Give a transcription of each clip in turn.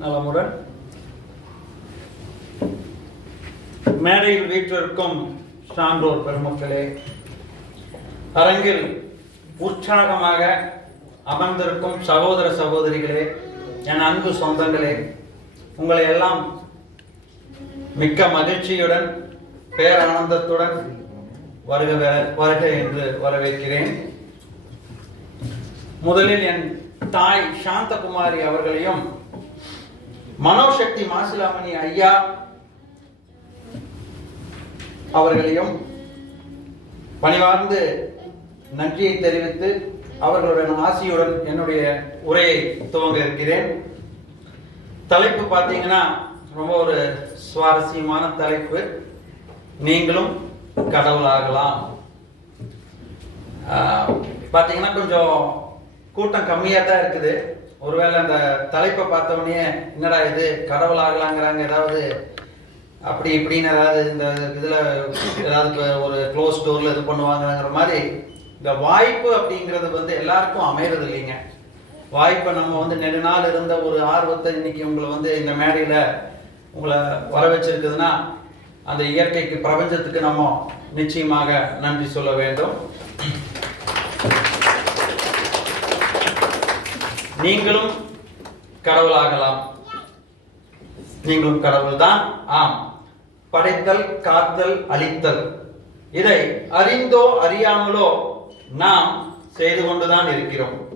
நலமுடன். மேடையில் வீற்றிருக்கும் சான்றோர் பெருமக்களே அரங்கில் உற்சாகமாக அமர்ந்திருக்கும் சகோதர சகோதரிகளே என் அன்பு சொந்தங்களே உங்களை எல்லாம் மிக்க மகிழ்ச்சியுடன் பேரானந்தத்துடன் வருக வருக என்று வரவேற்கிறேன். முதலில் என் தாய் சாந்தகுமாரி அவர்களையும் மனோசக்தி மாசிலாமணி ஐயா அவர்களையும் பணிவார்ந்து நன்றியை தெரிவித்து அவர்களுடன் ஆசியுடன் என்னுடைய உரையை துவங்க இருக்கிறேன். தலைப்பு பார்த்தீங்கன்னா ரொம்ப ஒரு சுவாரஸ்யமான தலைப்பு. நீங்களும் கடவுளாகலாம். பார்த்தீங்கன்னா கொஞ்சம் கூட்டம் கம்மியாக தான் இருக்குது. ஒருவேளை அந்த தலைப்பை பார்த்தவனே என்னடா இது கடவுள் ஆகலாங்கிறாங்க ஏதாவது அப்படி இப்படின்னு ஏதாவது இந்த இதில் ஏதாவது ஒரு க்ளோஸ் டோரில் இது பண்ணுவாங்கங்கிற மாதிரி இந்த வாய்ப்பு அப்படிங்கிறது வந்து எல்லாருக்கும் அமையிறது இல்லைங்க. வாய்ப்பை நம்ம வந்து நெடுநாள் இருந்த ஒரு ஆர்வத்தை இன்னைக்கு உங்களை வந்து இந்த மேடையில் உங்களை வர வச்சிருக்குதுன்னா அந்த இயற்கைக்கு பிரபஞ்சத்துக்கு நம்ம நிச்சயமாக நன்றி சொல்ல வேண்டும். நீங்களும் கடவுளாகலாம். நீங்களும் கடவுள்தான். ஆம். படைத்தல் காத்தல் அழித்தல். இதை அறிந்தோ அறியாமலோ நாம் செய்து கொண்டுதான் இருக்கிறோம்.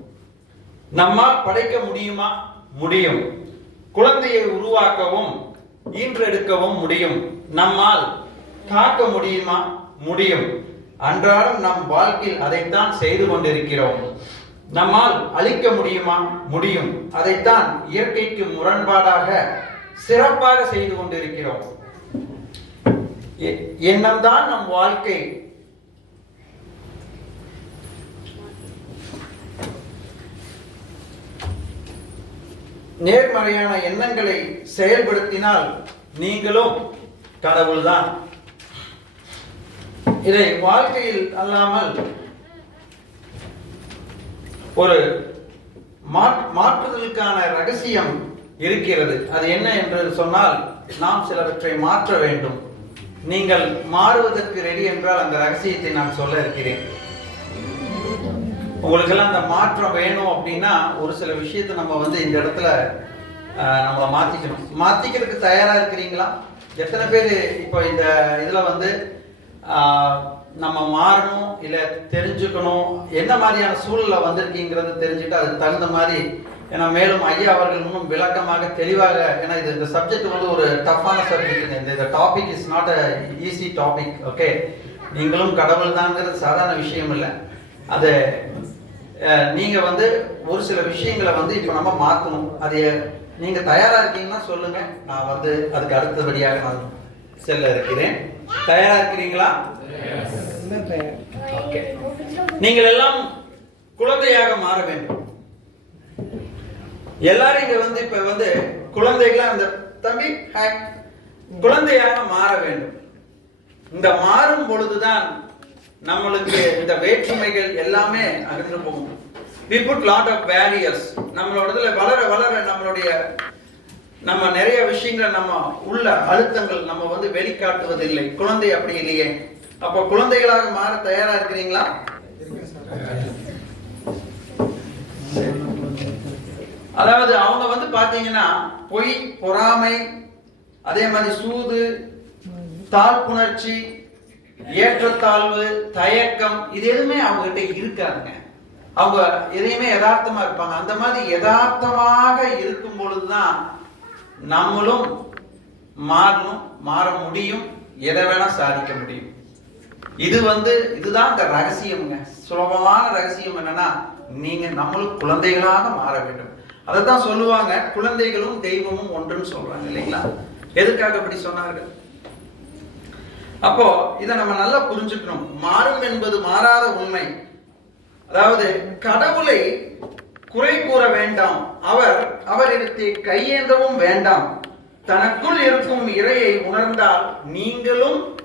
நம்மால் படைக்க முடியுமா? முடியும். குழந்தையை உருவாக்கவும் ஈன்றெடுக்கவும் முடியும். நம்மால் காக்க முடியுமா? முடியும். அன்றாடம் நம் வாழ்க்கையில் அதைத்தான் செய்து கொண்டிருக்கிறோம். நம்மால் அழிக்க முடியுமா? முடியும். அதைத்தான் இயற்கைக்கு முரண்பாடாக சிறப்பாக செய்து கொண்டிருக்கிறோம். எ- எண்ணம்தான் நம் வாழ்க்கை. நேர்மறையான எண்ணங்களை செயல்படுத்தினால் நீங்களும் கடவுள்தான். இதை வாழ்க்கையில் அல்லாமல் ஒரு மாற்றுதலுக்கான ரகசியம் இருக்கிறது. அது என்ன என்று சொன்னால் நாம் சிலவற்றை மாற்ற வேண்டும். நீங்கள் மாறுவதற்கு ரெடி என்றால் அந்த ரகசியத்தை நான் சொல்ல இருக்கிறேன். உங்களுக்கெல்லாம் அந்த மாற்றம் வேணும் அப்படின்னா ஒரு சில விஷயத்தை நம்ம வந்து இந்த இடத்துல நம்மளை மாத்திக்கணும். மாத்திக்கிறதுக்கு தயாரா இருக்கிறீங்களா? எத்தனை பேர் இப்போ இந்த இதுல வந்து நம்ம மாறணும் இல்லை தெரிஞ்சுக்கணும் என்ன மாதிரியான சூழலில் வந்திருக்கீங்கிறது தெரிஞ்சுட்டு அதுக்கு தகுந்த மாதிரி ஏன்னா மேலும் ஐயா அவர்கள் இன்னும் விளக்கமாக தெளிவாக ஏன்னா இது இந்த சப்ஜெக்ட் வந்து ஒரு டஃப்பான சப்ஜெக்ட் இந்த இந்த topic is not a easy topic okay நீங்களும் கடவுள் தாங்கிறது சாதாரண விஷயம் இல்லை. அது நீங்கள் வந்து ஒரு சில விஷயங்களை வந்து இப்போ நம்ம மாற்றணும் அது நீங்கள் தயாராக இருக்கீங்கன்னா சொல்லுங்கள் நான் வந்து அதுக்கு அடுத்தபடியாக நான் செல்ல இருக்கிறேன். தயாராக இருக்கிறீங்களா? நீங்கள் எல்லாம் குழந்தையாக மாற வேண்டும். எல்லாரும் இங்க வந்து இப்ப வந்து குழந்தைகளா இந்த தம்பி குழந்தையாக மாற வேண்டும். இந்த மாறும் பொழுதுதான் நம்மளுக்கு இந்த வேற்றுமைகள் எல்லாமே அகன்று போகும். We put lot of barriers நம்மளோடதுல வளர வளர நம்மளுடைய நம்ம நிறைய விஷயங்களை நம்ம உள்ள அழுத்தங்கள் நம்ம வந்து வெளிக்காட்டுவதில்லை. குழந்தை அப்படி இல்லையே. அப்ப குழந்தைகளாக மாற தயாரா இருக்கிறீங்களா? அதாவது அவங்க வந்து பாத்தீங்கன்னா பொய் பொறாமை அதே மாதிரி சூது தாழ்ப்புணர்ச்சி ஏற்றத்தாழ்வு தயக்கம் இது எதுவுமே அவங்க கிட்ட இருக்காதுங்க. அவங்க எதையுமே யதார்த்தமா இருப்பாங்க. அந்த மாதிரி யதார்த்தமாக இருக்கும் பொழுதுதான் நம்மளும் மாறணும் மாற முடியும் எதை வேணா சாதிக்க முடியும். இது வந்து இதுதான் இந்த ரகசியம்ங்க. சுலபமான ரகசியம் என்னன்னா நீங்க நம்மளும் குழந்தைகளாக மாற வேண்டும். அதைத்தான் சொல்லுவாங்க குழந்தைகளும் தெய்வமும் ஒன்றுன்னு சொல்றாங்க இல்லைங்களா? எதுக்காக அப்படி சொன்னார்கள்? அப்போ இதை நம்ம நல்லா புரிஞ்சுக்கணும். மாறும் என்பது மாறாத உண்மை. அதாவது கடவுளை குறை கூற வேண்டாம். அவர் அவரிடத்தை கையேந்தவும் வேண்டாம். தனக்குள் இருக்கும் இறையை உணர்ந்தால் நீங்களும்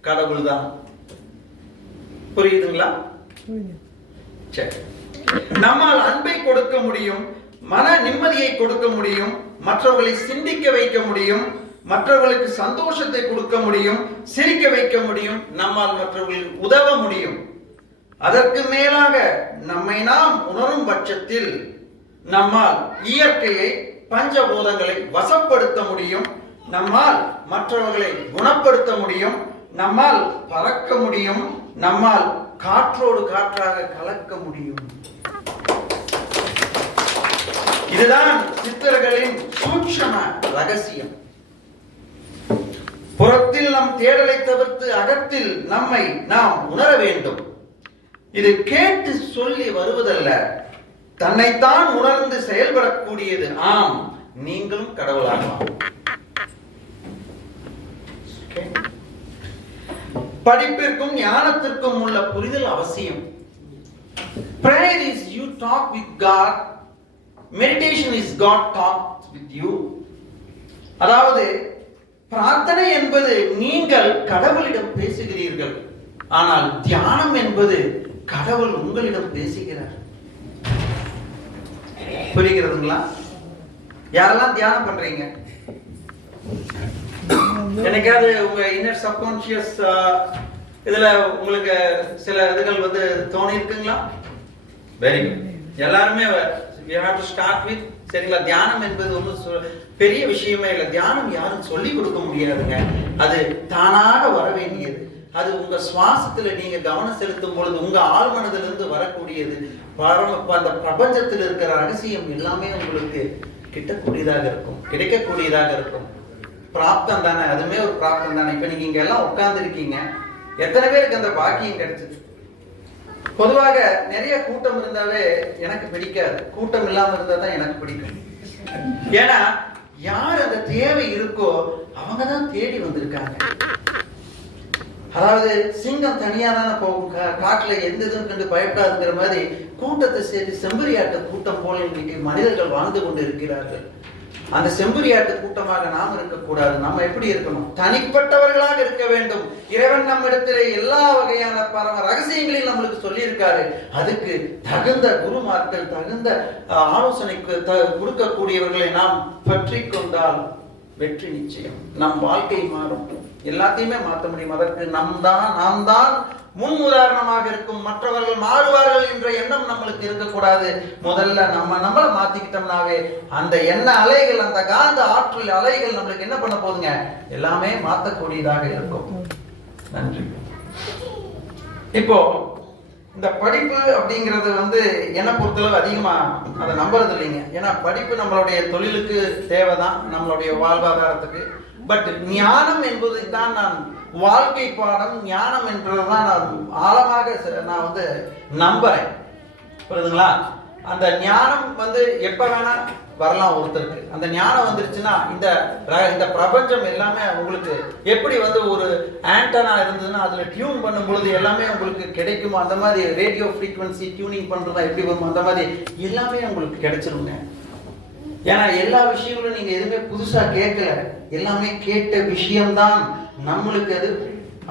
கடவுள்தான். புரியுதுங்களா? சரி. நம்மால் அன்பை கொடுக்க முடியும் மன நிம்மதியை கொடுக்க முடியும் மற்றவர்களை சிந்திக்க வைக்க முடியும் மற்றவர்களுக்கு சந்தோஷத்தை கொடுக்க முடியும் சிரிக்க வைக்க முடியும் நம்மால் மற்றவர்களுக்கு உதவ முடியும். அதற்கு மேலாக நம்மை நாம் உணரும் பட்சத்தில் நம்மால் இயற்கையை பஞ்சபூதங்களை வசப்படுத்த முடியும் நம்மால் மற்றவர்களை குணப்படுத்த முடியும் நம்மால் பறக்க முடியும் நம்மால் காற்றோடு காற்றாக கலக்க முடியும். இதுதான் சித்தர்களின் சூட்சம ரகசியம். புறத்தில் நம் தேடலை தவிர்த்து அகத்தில் நம்மை நாம் உணர வேண்டும். இது கேட்டு சொல்லி வருவதல்ல. தன்னைத்தான் உணர்ந்து செயல்படக்கூடியது. ஆம் நீங்களும் கடவுளாகலாம். படிப்பிற்கும் ஞானத்திற்கும் உள்ள புரிதல் அவசியம். Prayer is you talk with god. Meditation is god talks with you. அதாவது பிரார்த்தனை என்பது நீங்கள் கடவுளிடம் பேசுகிறீர்கள். ஆனால் தியானம் என்பது கடவுள் உங்களிடம் பேசுகிறார். புரிகிறதுங்களா? யாரெல்லாம் தியானம் பண்றீங்க? என்னைக்காவது உங்க இன்னர் சப்கான்சியஸ் இதுல உங்களுக்கு சில இதுகள் வந்து தோணி இருக்குங்களா வெரி குட் எல்லாருமே have to start with சரிங்களா? தியானம் என்பது ஒன்றும் பெரிய விஷயமே இல்லை. தியானம் யாரும் சொல்லி கொடுக்க முடியாதுங்க. அது தானாக வர வேண்டியது. அது உங்க சுவாசத்துல நீங்க கவனம் செலுத்தும் பொழுது உங்க ஆழ் மனதிலிருந்து வரக்கூடியது. பரம அந்த பிரபஞ்சத்தில் இருக்கிற ரகசியம் எல்லாமே உங்களுக்கு கிட்டக்கூடியதாக இருக்கும். கிடைக்கக்கூடியதாக இருக்கும். பிராப்தம் தானே? அதுமே ஒரு பிராப்தம் தானே? இப்ப நீங்க இங்க எல்லாம் உட்கார்ந்து இருக்கீங்க எத்தனை பேருக்கு அந்த பாக்கியம் கிடைச்சது பொதுவாக நிறைய கூட்டம் இருந்தாவே எனக்கு பிடிக்காது. கூட்டம் இல்லாம இருந்தா தான் எனக்கு பிடிக்கும். ஏன்னா யார் அந்த தேவை இருக்கோ அவங்க தான் தேடி வந்திருக்காங்க. அதாவது சிங்கம் தனியா தானே போகும். காட்டுல எந்த இதுவும் கண்டு பயப்படாதுங்கிற மாதிரி கூட்டத்தை சேர்த்து செம்பரியாட்ட கூட்டம் போல இன்னைக்கு மனிதர்கள் வாழ்ந்து கொண்டு இருக்கிறார்கள். அந்த செம்புரியாட்டு கூட்டமாக நாம் இருக்கக்கூடாது. நம்ம எப்படி இருக்கணும்? தனிப்பட்டவர்களாக இருக்க வேண்டும். இறைவன் நம்மிடத்திலே எல்லா வகையான பரம ரகசியங்களையும் நம்மளுக்கு சொல்லியிருக்காரு. அதுக்கு தகுந்த குருமார்கள் தகுந்த அஹ், ஆலோசனைக்கு த- கொடுக்கக்கூடியவர்களை நாம் பற்றி கொண்டால் வெற்றி நிச்சயம். நம் வாழ்க்கை மாறும். எல்லாத்தையுமே மாற்ற முடியும். அதற்கு நம் தான் நாம் தான் முன் உதாரணமாக இருக்கும் மற்றவர்கள் மாறுவார்கள் என்ற எண்ணம் நம்மளுக்கு இருக்கக்கூடாது. முதல்ல நம்ம நம்மளை மாத்திக்கிட்டோம்னாவே அந்த எண்ண அலைகள் அந்த காந்த ஆற்றல் அலைகள் நம்மளுக்கு என்ன பண்ண போகுதுங்க? எல்லாமே மாற்றக்கூடியதாக இருக்கும். நன்றி. இப்போ இந்த படிப்பு அப்படிங்கிறது வந்து என்னை பொறுத்தளவு அதிகமா அதை நம்புறது இல்லைங்க. ஏன்னா படிப்பு நம்மளுடைய தொழிலுக்கு தேவைதான் நம்மளுடைய வாழ்வாதாரத்துக்கு. பட் ஞானம் என்பது தான் நான் வாழ்க்கை பாடம் ஞானம் என்றதான் நான் ஆழமாக நான் வந்து நம்புறேன். புரியுதுங்களா? அந்த ஞானம் வந்து எப்ப வேணா வரலாம் ஒருத்தருக்கு. அந்த ஞானம் வந்துருச்சுன்னா இந்த ர- இந்த பிரபஞ்சம் எல்லாமே உங்களுக்கு எப்படி வந்து ஒரு ஆண்டனா இருந்ததுன்னா அதில் டியூன் பண்ணும் பொழுது எல்லாமே உங்களுக்கு கிடைக்குமோ அந்த மாதிரி ரேடியோ ஃப்ரீக்வன்சி டியூனிங் பண்ணுறதா எப்படி வருமோ அந்த மாதிரி எல்லாமே உங்களுக்கு கிடைச்சிருங்க. ஏன்னா எல்லா விஷயங்களும் நீங்க எதுவுமே புதுசா கேட்கல. எல்லாமே கேட்ட விஷயம்தான். நம்மளுக்கு அது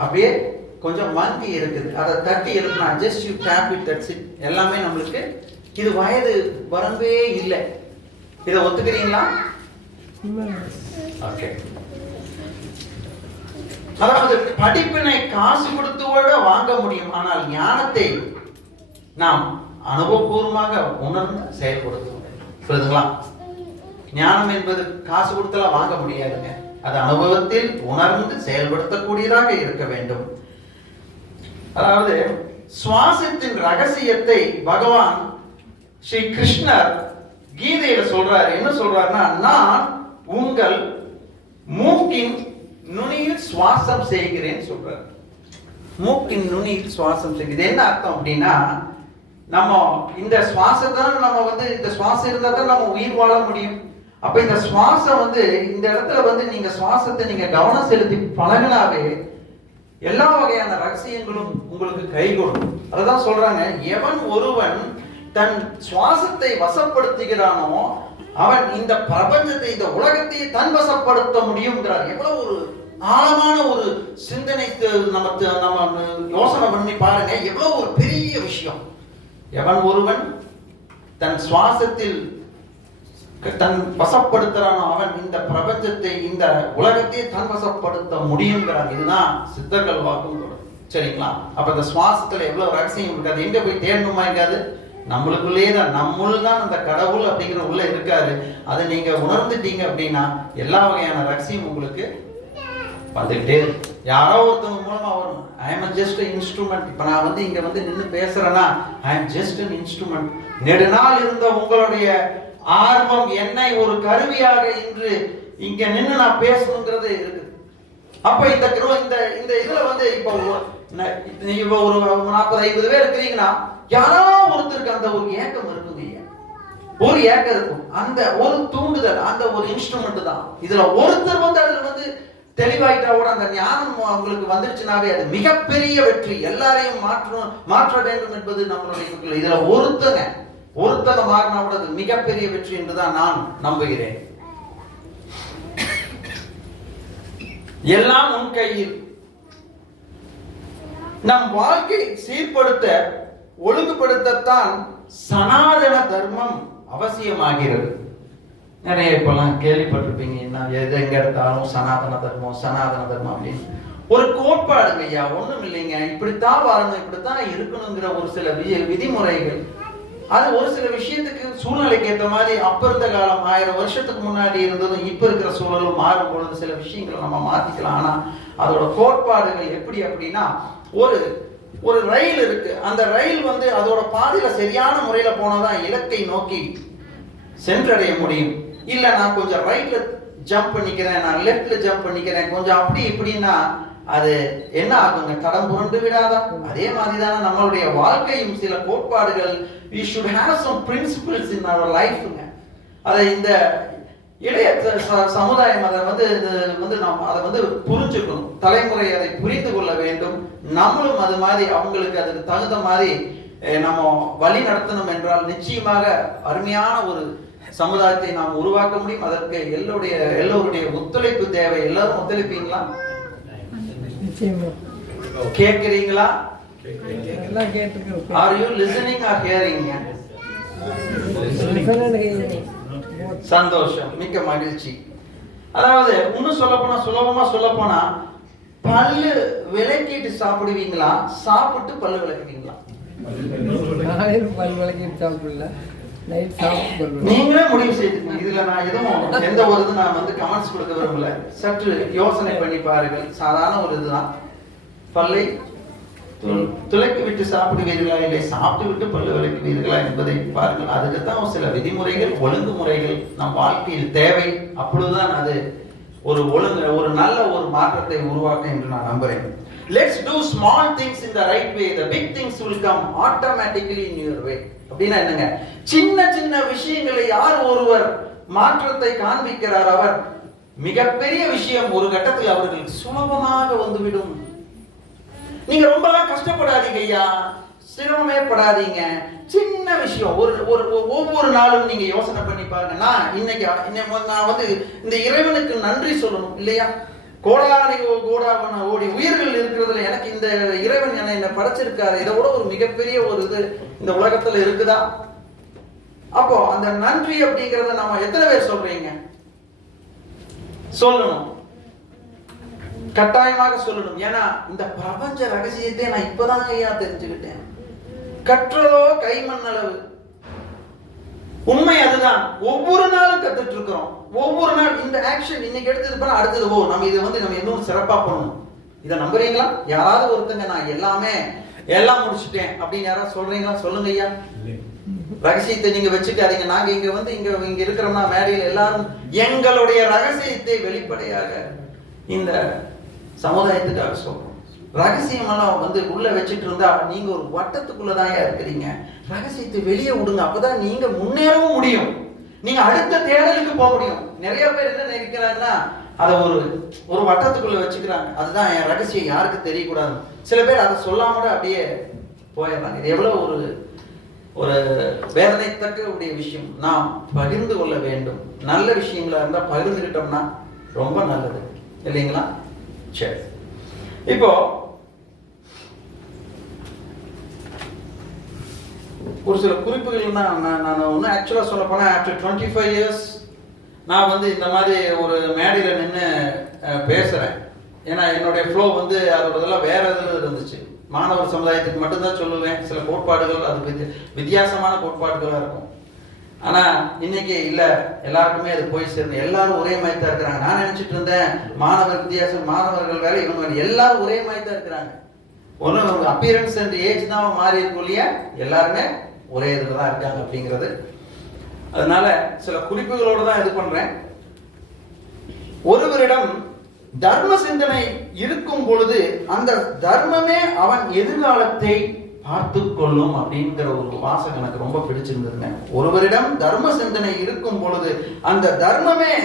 அப்படியே கொஞ்சம் மங்கி இருக்குது அதை தட்டி எழுப்பினா just you tap it that's it எல்லாமே நம்மளுக்கு இது வயது வரம்பே இல்லை. இதை ஒத்துக்கிறீங்களா? ஓகே அதாவது படிப்பினை காசு கொடுத்து கூட வாங்க முடியும். ஆனால் ஞானத்தை நாம் அனுபவபூர்வமாக உணர்ந்து செயல்படுத்துவோம். புரியுதுங்களா? ஞானம் என்பது காசு கொடுத்தலாம் வாங்க முடியாதுங்க. அது அனுபவத்தில் உணர்ந்து செயல்படுத்தக்கூடியதாக இருக்க வேண்டும். அதாவது சுவாசத்தின் ரகசியத்தை பகவான் ஸ்ரீ கிருஷ்ணர் கீதையில சொல்றாரு. என்ன சொல்றாருன்னா நான் உங்கள் மூக்கின் நுனியில் சுவாசம் செய்கிறேன் சொல்றாரு. மூக்கின் நுனியில் சுவாசம் செய்கிறது என்ன அர்த்தம் அப்படின்னா நம்ம இந்த சுவாசத்தை நம்ம வந்து இந்த சுவாசம் இருந்தா தான் நம்ம உயிர் வாழ முடியும். அப்ப இந்த சுவாசம் வந்து இந்த இடத்துல வந்து நீங்க சுவாசத்தை நீங்க கவனம் செலுத்தி பழகினாவே எல்லா வகையான ரகசியங்களும் உங்களுக்கு கைகூடும் அதான் சொல்றாங்க. எவன் ஒருவன் தன் சுவாசத்தை வசப்படுத்துகிறானோ அவன் இந்த பிரபஞ்சத்தை இந்த உலகத்தையே தன் வசப்படுத்த முடியுங்கிறார் எவ்வளவு ஒரு ஆழமான ஒரு சிந்தனை நம்ம நம்ம யோசனை பண்ணி பாருங்க. எவ்வளவு ஒரு பெரிய விஷயம். எவன் ஒருவன் தன் சுவாசத்தில் தன் வசப்படுத்துறானோ அவன் இந்த பிரபஞ்சத்தை இந்த உலகத்தையே தன் வசப்படுத்த முடியுங்கிறான் இதுதான் சித்தர்கள் வாக்கும் சரிங்களா? அப்ப இந்த சுவாசத்துல எவ்வளவு ரகசியம் இருக்காது எங்க போய் தேடணுமா இருக்காது நம்மளுக்குள்ளேயே தான் நம்முள் தான் அந்த கடவுள் அப்படிங்கிற உள்ள இருக்காரு. அதை நீங்க உணர்ந்துட்டீங்க அப்படின்னா எல்லா வகையான ரகசியம் உங்களுக்கு வந்துகிட்டே யாரோ ஒருத்தவங்க மூலமா வரும். ஐ எம் ஜஸ்ட் இன்ஸ்ட்ருமெண்ட் இப்ப நான் வந்து இங்க வந்து நின்று பேசுறேன்னா I am just an instrument நெடுநாள் இருந்த உங்களுடைய ஆர்வம் என்னை ஒரு கருவியாக இன்று இங்க நின்று நான் பேசணுங்கிறது இருக்குது. அப்ப இந்த இந்த இந்த இதுல வந்து இப்போ ஒரு- ஒரு நாற்பது ஐம்பது பேர் இருக்கிறீங்கன்னா யாரோ ஒருத்தருக்கு அந்த ஒரு ஏக்கம் இருக்குங்க ஒரு ஏக்கம் இருக்கும். அந்த ஒரு தூண்டுதல் அந்த ஒரு இன்ஸ்ட்ருமெண்ட் தான். இதுல ஒருத்தர் வந்து அதுல வந்து தெளிவாயிட்டா கூட அந்த ஞானம் அவங்களுக்கு வந்துருச்சுனாவே அது மிகப்பெரிய வெற்றி. எல்லாரையும் மாற்றணும் மாற்ற வேண்டும் என்பது நம்மளுடைய இதுல ஒருத்தங்க. ஒருத்தரை மாறினா கூட அது மிகப்பெரிய வெற்றி என்றுதான் நான் நம்புகிறேன். எல்லாம் உன் கையில். நம் வாழ்க்கை சீர்படுத்த ஒழுங்குபடுத்தத்தான் சனாதன தர்மம் அவசியமாகிறது. நிறைய இப்பெல்லாம் கேள்விப்பட்டிருப்பீங்க என்ன எது எங்க எடுத்தாலும் சனாதன தர்மம் சனாதன தர்மம் அப்படின்னு. ஒரு கோட்பாடுங்க ஐயா ஒண்ணும் இல்லைங்க இப்படித்தான் வாழணும் இப்படித்தான் இருக்கணுங்கிற ஒரு சில விதிமுறைகள். அது ஒரு சில விஷயத்துக்கு சூழ்நிலைக்கு ஏற்ற மாதிரி அப்ப இருந்த காலம் ஆயிரம் வருஷத்துக்கு முன்னாடி இருந்ததும் இப்ப இருக்கிற சூழலும் மாறும் பொழுது சில விஷயங்களை நம்ம மாத்திக்கலாம். ஆனா அதோட கோட்பாடுகள் எப்படி அப்படின்னா ஒரு ஒரு ரயில் இருக்கு. அந்த ரயில் வந்து அதோட பாதையில சரியான முறையில போனாதான் இலக்கை நோக்கி சென்றடைய முடியும். இல்ல நான் கொஞ்சம் ரைட்ல ஜம்ப் பண்ணிக்கிறேன் நான் லெஃப்ட்ல ஜம்ப் பண்ணிக்கிறேன் கொஞ்சம் அப்படி இப்படின்னா அது என்ன ஆகுங்க? தடம் புரண்டு விடாதா? அதே மாதிரி தானே நம்மளுடைய வாழ்க்கையும் சில கோட்பாடுகள் we should have some principles in our லைஃப்ங்க அதை இந்த இளைய ச- சமுதாயம் அதை வந்து இது வந்து நாம் அதை வந்து புரிஞ்சுக்கணும். தலைமுறை அதை புரிந்து கொள்ள வேண்டும். நம்மளும் அது மாதிரி அவங்களுக்கு அதுக்கு தகுந்த மாதிரி நம்ம வழி நடத்தணும் என்றால் நிச்சயமாக அருமையான ஒரு சமுதாயத்தை நாம் உருவாக்க முடியும். அதற்கு எல்லோருடைய எல்லோருடைய ஒத்துழைப்பு தேவை. எல்லாரும் ஒத்துழைப்பீங்களா? கேட்டுருக்கேன் are you listening or hearing சந்தோஷம் மிக்க மகிழ்ச்சி. அதாவது இன்னும் சொல்ல போனா சுலபமா சொல்ல போனா பல்லு விளக்கிட்டு சாப்பிடுவீங்களா? சாப்பிட்டு பல்லு விளக்குவீங்களா? பல் விளக்கிட்டு சாப்பிடல. நீங்களே முடிவு செய்துக்கங்க. இதுல நான் எதுவும் எந்த ஒரு இது நான் வந்து கமெண்ட்ஸ் கொடுக்க விரும்பல. சற்று யோசனை பண்ணி பாருங்கள். சாதாரண ஒரு இதுதான். பல்லை து- துலக்கி விட்டு சாப்பிடுவீர்களா? இல்லை சாப்பிட்டு விட்டு பல்லு விளக்குவீர்களா என்பதை பாருங்கள். அதுக்குத்தான் சில விதிமுறைகள் ஒழுங்குமுறைகள் நம் வாழ்க்கையில் தேவை. அப்பொழுதுதான் அது ஒரு ஒழுங்கு ஒரு நல்ல ஒரு மாற்றத்தை உருவாக்கும் என்று நான் நம்புறேன். Let's do small things in the right way the big things will come automatically in your way அப்படின்னா என்னங்க? சின்ன சின்ன விஷயங்களை யார் ஒருவர் மாற்றத்தை காண்பிக்கிறார் அவர்? மிகப்பெரிய விஷயம் ஒரு கட்டத்தில் அவர்களுக்கு சுலபமாக வந்துவிடும். நீங்க ரொம்பலாம் கஷ்டப்படாதீங்க ஐயா. சிரமமே படாதீங்க. சின்ன விஷயம். ஒரு ஒரு ஒவ்வொரு நாளும் நீங்க யோசனை பண்ணி பாருங்க. நான் இன்னைக்கு இன்னைக்கு நான் வந்து இந்த இறைவனுக்கு நன்றி சொல்லணும் இல்லையா? கோடானி கோடாவன ஓடி உயிர்கள் இருக்கிறதுல எனக்கு இந்த இறைவன் என்னை படைச்சிருக்காரு. இதை விட ஒரு மிகப்பெரிய ஒரு இது இந்த உலகத்துல இருக்குதா? அப்போ அந்த நன்றி அப்படிங்கறத நம்ம எத்தனை பேர் சொல்றீங்க? சொல்லணும். கட்டாயமாக சொல்லணும். ஏன்னா இந்த பிரபஞ்ச ரகசியத்தை நான் இப்பதான் ஐயா தெரிஞ்சுக்கிட்டேன். கற்றலோ கைமண் அளவு உண்மை அதுதான். ஒவ்வொரு நாளும் கத்துட்டு இருக்கிறோம் ஒவ்வொரு நாள் இந்த ஆக்ஷன் இன்னைக்கு எடுத்தது பண்ண அடுத்தது ஓ நம்ம இதை வந்து நம்ம இன்னும் சிறப்பா பண்ணணும். இதை நம்புறீங்களா? யாராவது ஒருத்தங்க நான் எல்லாமே எல்லாம் முடிச்சுட்டேன் அப்படின்னு யாராவது சொல்றீங்களா? சொல்லுங்க ஐயா. ரகசியத்தை நீங்க வச்சுக்காதீங்க. நாங்க இங்க வந்து இங்க இங்க இருக்கிறோம்னா மேடையில் எல்லாரும் எங்களுடைய ரகசியத்தை வெளிப்படையாக இந்த சமுதாயத்துக்காக சொல்றோம். ரகசியமெல்லாம் வந்து உள்ள வச்சுட்டு இருந்தா நீங்க ஒரு வட்டத்துக்குள்ளதாயா இருக்கிறீங்க. ரகசியத்தை வெளியே விடுங்க. அப்பதான் நீங்க முன்னேறவும் முடியும். நீங்க அடுத்த தேடலுக்கு போக முடியும். நிறைய பேர் என்ன நினைக்கிறாங்கன்னா அதை ஒரு ஒரு வட்டத்துக்குள்ள வச்சுக்கிறாங்க. அதுதான் என் ரகசியம். யாருக்கு தெரியக்கூடாது. சில பேர் அதை சொல்லாம கூட அப்படியே போயிடுறாங்க. இது எவ்வளவு ஒரு ஒரு வேதனைத்தக்க உடைய விஷயம். நாம் பகிர்ந்து கொள்ள வேண்டும். நல்ல விஷயங்களா இருந்தா பகிர்ந்துக்கிட்டோம்னா ரொம்ப நல்லது. இல்லைங்களா? சரி. இப்போ ஒரு சில குறிப்புகள் நான் நான் நான் ஒன்றும் ஆக்சுவலாக சொல்ல போனால் ஆஃப்டர் டுவெண்ட்டி ஃபைவ் இயர்ஸ் நான் வந்து இந்த மாதிரி ஒரு மேடையில் நின்று பேசுகிறேன் ஏன்னா என்னுடைய ஃப்ளோ வந்து அதோடதெல்லாம் வேற இதில் இருந்துச்சு. மாணவர் சமுதாயத்துக்கு மட்டும்தான் சொல்லுவேன். சில கோட்பாடுகள் அது வித்தி வித்தியாசமான கோட்பாடுகளாக இருக்கும். ஆனால் இன்னைக்கு இல்லை. எல்லாருக்குமே அது போய் சேர்ந்து எல்லாரும் ஒரே மாதிரி தான் இருக்கிறாங்க. நான் நினச்சிட்டு இருந்தேன் மாணவர் வித்தியாசம் மாணவர்கள் வேலை இவங்க எல்லாரும் ஒரே மாதிரி தான் இருக்கிறாங்க. ஒன்றும் அப்பியரன்ஸ் அண்ட் ஏஜ் தான் மாறி இருக்கும் இல்லையா? எல்லாருமே ஒரே இதில் தான் இருக்காங்க அப்படிங்கிறது. அதனால சில குறிப்புகளோடு தான் இது பண்றேன். ஒருவரிடம் தர்ம சிந்தனை இருக்கும் பொழுது அந்த தர்மமே அவன் எதிர்காலத்தை பார்த்து கொள்ளும் அப்படிங்கிற ஒரு வாசகம் எனக்கு ரொம்ப பிடிச்சிருந்ததுங்க. ஒருவரிடம் தர்ம சிந்தனை இருக்கும் பொழுது அந்த தர்மமே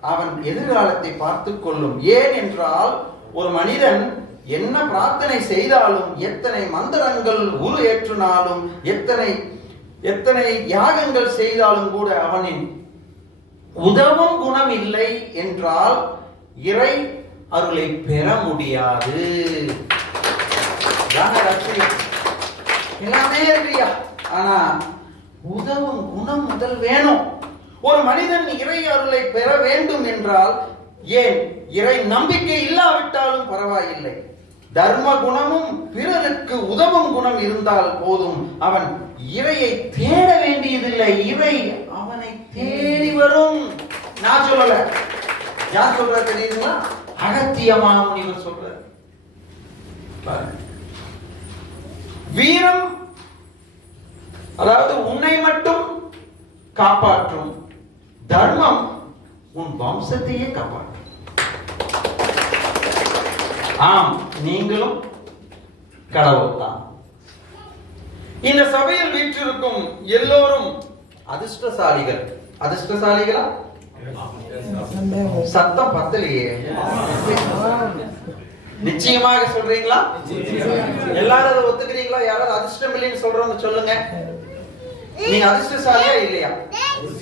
அவன் எதிர்காலத்தை பார்த்து கொள்ளும் ஏன் என்றால் ஒரு மனிதன் என்ன பிரார்த்தனை செய்தாலும் எத்தனை மந்திரங்கள் உரு ஏற்றினாலும் எத்தனை எத்தனை யாகங்கள் செய்தாலும் கூட அவனின் உதவும் குணம் இல்லை என்றால் இறை அருளை பெற முடியாது. எல்லாமே இல்லையா ஆனா உதவும் குணம் முதல் வேணும். ஒரு மனிதன் இறை அருளை பெற வேண்டும் என்றால் ஏன் இறை நம்பிக்கை இல்லாவிட்டாலும் பரவாயில்லை. தர்ம குணமும் பிறருக்கு உதவும் குணம் இருந்தால் போதும். அவன் இறையை தேட வேண்டியதில்லை. இறை அவனை தேடி வரும். நான் சொல்லல. யார் சொல்ற தெரியுதுங்களா? அகத்தியமா மாமுனிவர் சொல்ற வீரம் அதாவது உன்னை மட்டும் காப்பாற்றும். தர்மம் உன் வம்சத்தையே காப்பாற்றும். ஆம் நீங்களும் கடவுள் தான் இந்த சபையில் வீற்றிருக்கும் எல்லோரும் அதிர்ஷ்டசாலிகள். அதிர்ஷ்டசாலிகளா? சத்தம் பத்தலையே. நிச்சயமாக சொல்றீங்களா? எல்லாரும் அதை ஒத்துக்கிறீங்களா? யாராவது அதிர்ஷ்டம் இல்லைன்னு சொல்றவங்க சொல்லுங்க. நீங்க அதிர்ஷ்டசாலியா இல்லையா?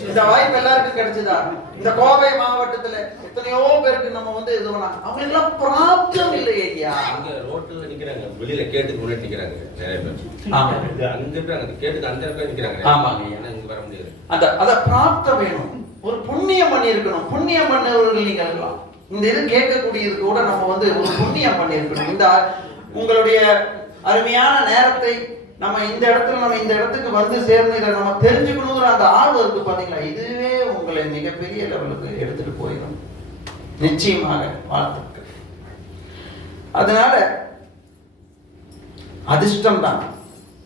இந்த வாய்ப்பு எல்லாருக்கும் கிடைச்சதா? இந்த கோவை மாவட்டத்துல எத்தனையோ பேருக்கு நம்ம வந்து இது பண்ணலாம். அவங்க எல்லாம் பிராப்தம் இல்லை ஐயா. அங்க ரோட்டுல நிக்கிறாங்க. வெளியில கேட்டுக்கு முன்னாடி நிக்கிறாங்க. நிறைய பேர். ஆமா. அங்க இருக்காங்க அந்த கேட்டுக்கு அந்த இடத்துல நிக்கிறாங்க. ஆமாங்க. ஆனா இங்க வர முடியாது. அந்த அத பிராப்தம் வேணும். ஒரு புண்ணியம் பண்ணி இருக்கணும் புண்ணியம் பண்ணவர்கள் நீங்க இருக்கலாம் இந்த இது கேட்கக்கூடியது கூட நம்ம வந்து ஒரு புண்ணியம் பண்ணி இருக்கணும் இந்த உங்களுடைய அருமையான நேரத்தை நம்ம இந்த இடத்துல நம்ம இந்த இடத்துக்கு வந்து சேர்ந்து இதை நம்ம தெரிஞ்சுக்கணுங்கிற அந்த ஆர்வம் இருக்கு பாத்தீங்களா? இதுவே உங்களை மிகப்பெரிய லெவலுக்கு எடுத்துட்டு போயிடும். நிச்சயமாக வாழ்த்துக்கள். அதனால அதிர்ஷ்டம் தான்.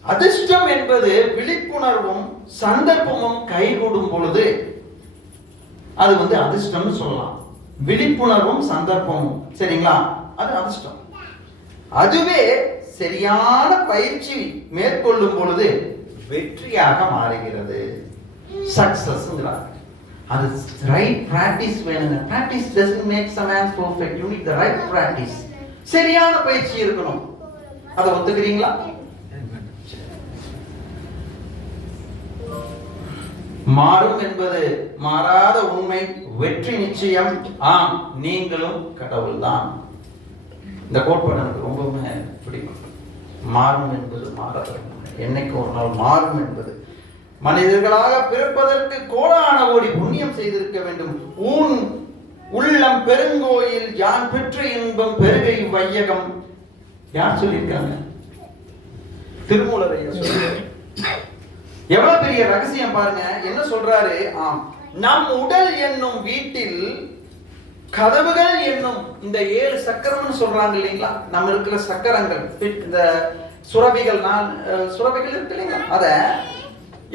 அதிர்ஷ்டம் என்பது விழிப்புணர்வும் சந்தர்ப்பமும் கைகூடும் பொழுது அது வந்து அதிர்ஷ்டம்னு சொல்லலாம். விழிப்புணர்வும் சந்தர்ப்பமும். சரிங்களா? அது அதிர்ஷ்டம். அதுவே சரியான பயிற்சி மேற்கொள்ளும் பொழுது வெற்றியாக மாறுகிறது. சக்சஸ் அது ரைட் பிராக்டிஸ் வேணுங்க. Practice doesn't make some man perfect you need the right practice சரியான பயிற்சி இருக்கணும். அதை ஒத்துக்கிறீங்களா? மாறும் என்பது மாறாத உண்மை. வெற்றி நிச்சயம். ஆம் நீங்களும் கடவுள்தான். இந்த கோட்பாடு எனக்கு ரொம்பவுமே பிடிக்கும். மாறும் என்பது மாறாத என்னைக்கு ஒரு நாள் மாறும் என்பது. மனிதர்களாக பிறப்பதற்கு கோடான ஓடி புண்ணியம் செய்திருக்க வேண்டும். ஊன் உள்ளம் பெருங்கோயில் யான் பெற்ற இன்பம் பெருகை வையகம். யார் சொல்லியிருக்காங்க? திருமூலரைய ஐயா எவ்வளவு பெரிய ரகசியம் பாருங்க. என்ன சொல்றாரு? ஆம். நம் உடல் என்னும் வீட்டில் கதவுகள் என்னும் இந்த ஏழு சக்கரம்னு சொல்றாங்க இல்லைங்களா? நம்ம இருக்கிற சக்கரங்கள். இந்த சுரபிகள் நான் சுரபிகள் இருக்கு இல்லைங்க அத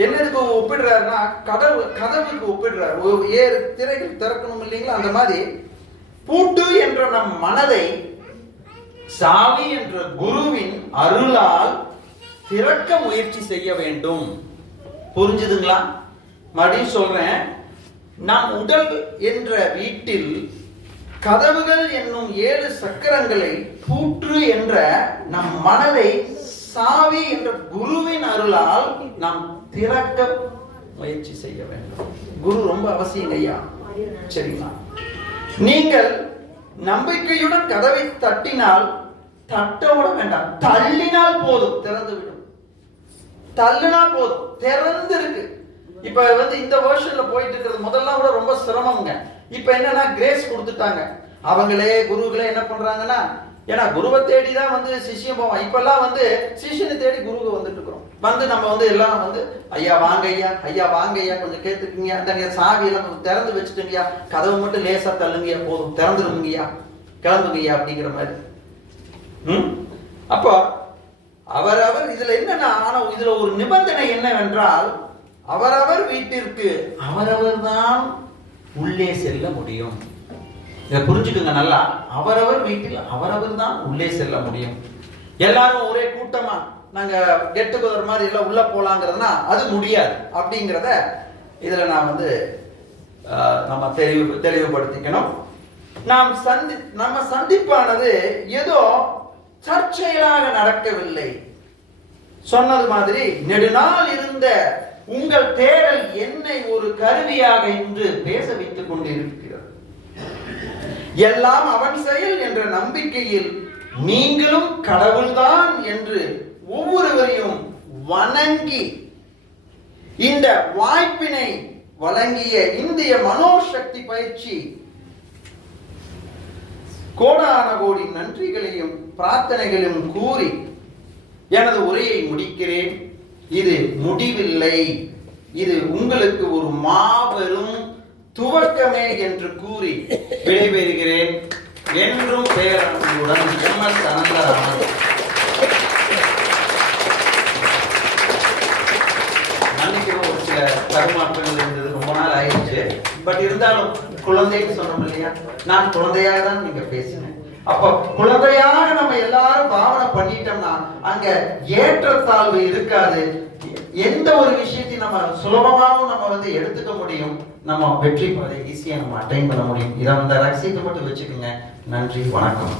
என்னதுக்கு ஒப்பிடுறாருன்னா கதவு கதவுக்கு ஒப்பிடுறாரு. ஏறு திரைகள் திறக்கணும் இல்லைங்களா? அந்த மாதிரி பூட்டு என்ற நம் மனதை சாவி என்ற குருவின் அருளால் திறக்க முயற்சி செய்ய வேண்டும். புரிஞ்சுதுங்களா? மறுபடியும் சொல்றேன் நம் உடல் என்ற வீட்டில் கதவுகள் என்னும் ஏழு சக்கரங்களை பூற்று என்ற நம் மனதை சாவி என்ற குருவின் அருளால் நாம் திறக்க முயற்சி செய்ய வேண்டும். குரு ரொம்ப அவசியம் ஐயா. சரிங்களா? நீங்கள் நம்பிக்கையுடன் கதவை தட்டினால் தட்ட விட வேண்டாம். தள்ளினால் போதும் திறந்து விடும். தள்ளினா போதும் திறந்து இருக்கு இப்ப வந்து இந்த வருஷன்ல போயிட்டு இருக்கிறது முதல்ல கூட ரொம்ப சிரமம்ங்க. இப்ப என்னன்னா கிரேஸ் கொடுத்துட்டாங்க. அவங்களே குருகளே என்ன பண்றாங்கன்னா ஏன்னா குருவை தேடி தான் வந்து சிஷ்யம் போவோம் இப்பெல்லாம் வந்து சிஷ்யனை தேடி குருவை வந்துட்டு இருக்கிறோம். வந்து நம்ம வந்து எல்லாம் வந்து ஐயா வாங்க ஐயா ஐயா வாங்க ஐயா கொஞ்சம் கேட்டுக்குங்க அந்த சாவி எல்லாம் கொஞ்சம் திறந்து வச்சுட்டுங்கய்யா. கதவை மட்டும் லேசா தள்ளுங்கய்யா போதும். திறந்துருங்கய்யா. கிளம்புங்கய்யா அப்படிங்கிற மாதிரி. ம்? அப்போ அவரவர் இதுல என்னன்னா ஆனா இதுல ஒரு நிபந்தனை என்னவென்றால் அவரவர் வீட்டிற்கு அவரவர் தான் உள்ளே செல்ல முடியும். இதை புரிஞ்சுக்குங்க நல்லா. அவரவர் வீட்டில் அவரவர் தான் உள்ளே செல்ல முடியும். எல்லாரும் ஒரே கூட்டமா நாங்க கெட் மாதிரி எல்லாம் உள்ள போலாங்கிறதுனா அது முடியாது. அப்படிங்கிறத இதுல நான் வந்து நம்ம தெளிவு தெளிவுபடுத்திக்கணும். நாம் சந்தி நம்ம சந்திப்பானது ஏதோ சர்ச்சைகளாக நடக்கவில்லை. சொன்னது மாதிரி நெடுநாள் இருந்த உங்கள் தேடல் என்னை ஒரு கருவியாக இன்று பேச வைத்துக் கொண்டிருக்கிறது. எல்லாம் அவன் செயல் என்ற நம்பிக்கையில் நீங்களும் கடவுள்தான் என்று ஒவ்வொருவரையும் வணங்கி இந்த வாய்ப்பினை வழங்கிய இந்திய மனோசக்தி பயிற்சி கோடான கோடி நன்றிகளையும் பிரார்த்தனைகளையும் கூறி எனது உரையை முடிக்கிறேன். இது முடிவில்லை. இது உங்களுக்கு ஒரு மாபெரும் துவக்கமே என்று கூறி விடைபெறுகிறேன். என்றும் பேரன்புடன் எம் எஸ் அனந்தராமன். மன்னிக்கவும் ஒரு சில தருமாற்றங்கள் இருந்தது. ரொம்ப நாள் ஆயிடுச்சு. பட் இருந்தாலும் குழந்தைன்னு சொன்னோம் இல்லையா? நான் குழந்தையாக தான் நீங்க பேசினேன் அப்ப குழந்தையாக நம்ம எல்லாரும் பாவனை பண்ணிட்டோம்னா அங்க ஏற்றத்தாழ்வு இருக்காது. எந்த ஒரு விஷயத்தையும் நம்ம சுலபமாகவும் நம்ம வந்து எடுத்துக்க முடியும். நம்ம வெற்றி பாதை ஈஸியா நம்ம அட்டைன் பண்ண முடியும். இதை அந்த ரகசியத்தை மட்டும் வச்சுக்கோங்க. நன்றி வணக்கம்.